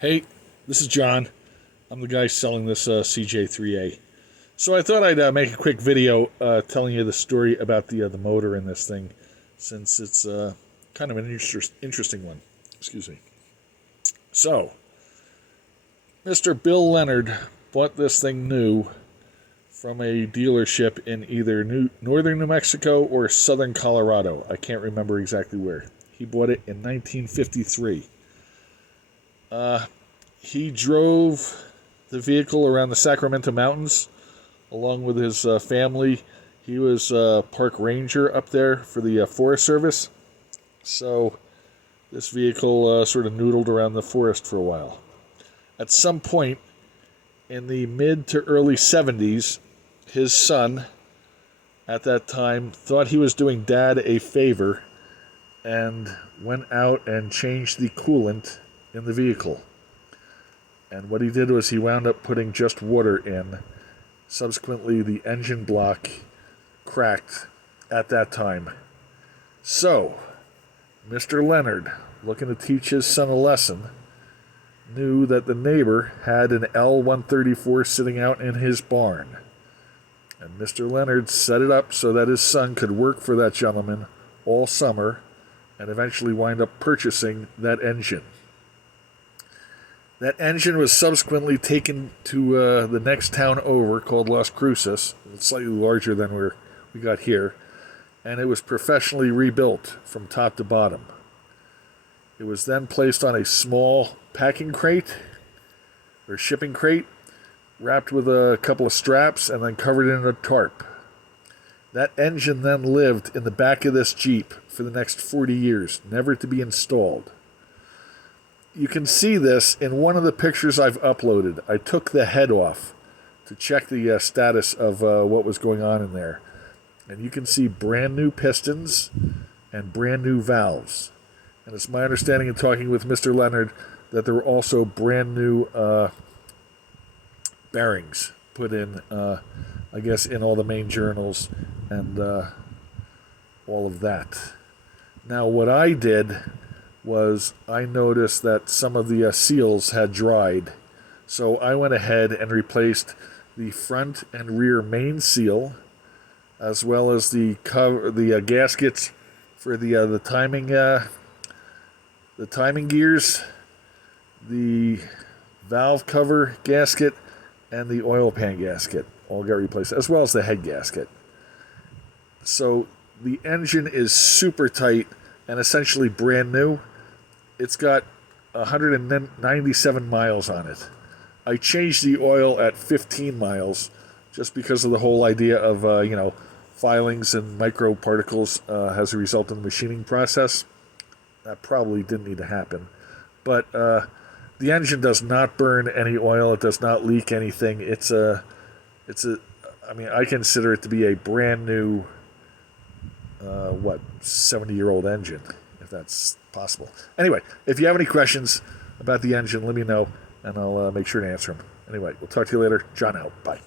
Hey, this is John. I'm the guy selling this CJ3a. So I thought I'd make a quick video telling you the story about the motor in this thing, since it's kind of an interesting one. Excuse me. So, Mr. Bill Leonard bought this thing new from a dealership in either northern New Mexico or southern Colorado. I can't remember exactly where. He bought it in 1953. He drove the vehicle around the Sacramento Mountains along with his family. He was a park ranger up there for the Forest Service. So this vehicle sort of noodled around the forest for a while. At some point in the mid to early 70s, his son at that time thought he was doing Dad a favor and went out and changed the coolant in the vehicle. And what he did was he wound up putting just water in. Subsequently, the engine block cracked at that time. So, Mr. Leonard, looking to teach his son a lesson, knew that the neighbor had an L-134 sitting out in his barn. And Mr. Leonard set it up so that his son could work for that gentleman all summer and eventually wind up purchasing that engine. That engine was subsequently taken to the next town over called Las Cruces. It's slightly larger than where we got here. And it was professionally rebuilt from top to bottom. It was then placed on a small packing crate or shipping crate, wrapped with a couple of straps, and then covered in a tarp. That engine then lived in the back of this Jeep for the next 40 years, never to be installed. You can see this in one of the pictures I've uploaded. I took the head off to check the status of what was going on in there. And you can see brand new pistons and brand new valves. And it's my understanding in talking with Mr. Leonard that there were also brand new bearings put in, I guess, in all the main journals and all of that. Now, what I did was I noticed that some of the seals had dried. So I went ahead and replaced the front and rear main seal, as well as the gaskets for the timing gears, the valve cover gasket, and the oil pan gasket all got replaced, as well as the head gasket. So the engine is super tight and essentially brand new. It's got 197 miles on it. I changed the oil at 15 miles just because of the whole idea of, filings and microparticles as a result of the machining process. That probably didn't need to happen. But the engine does not burn any oil. It does not leak anything. I consider it to be a brand new, 70-year-old engine, if that's possible. Anyway, if you have any questions about the engine, let me know, and I'll make sure to answer them. Anyway, we'll talk to you later. John out. Bye.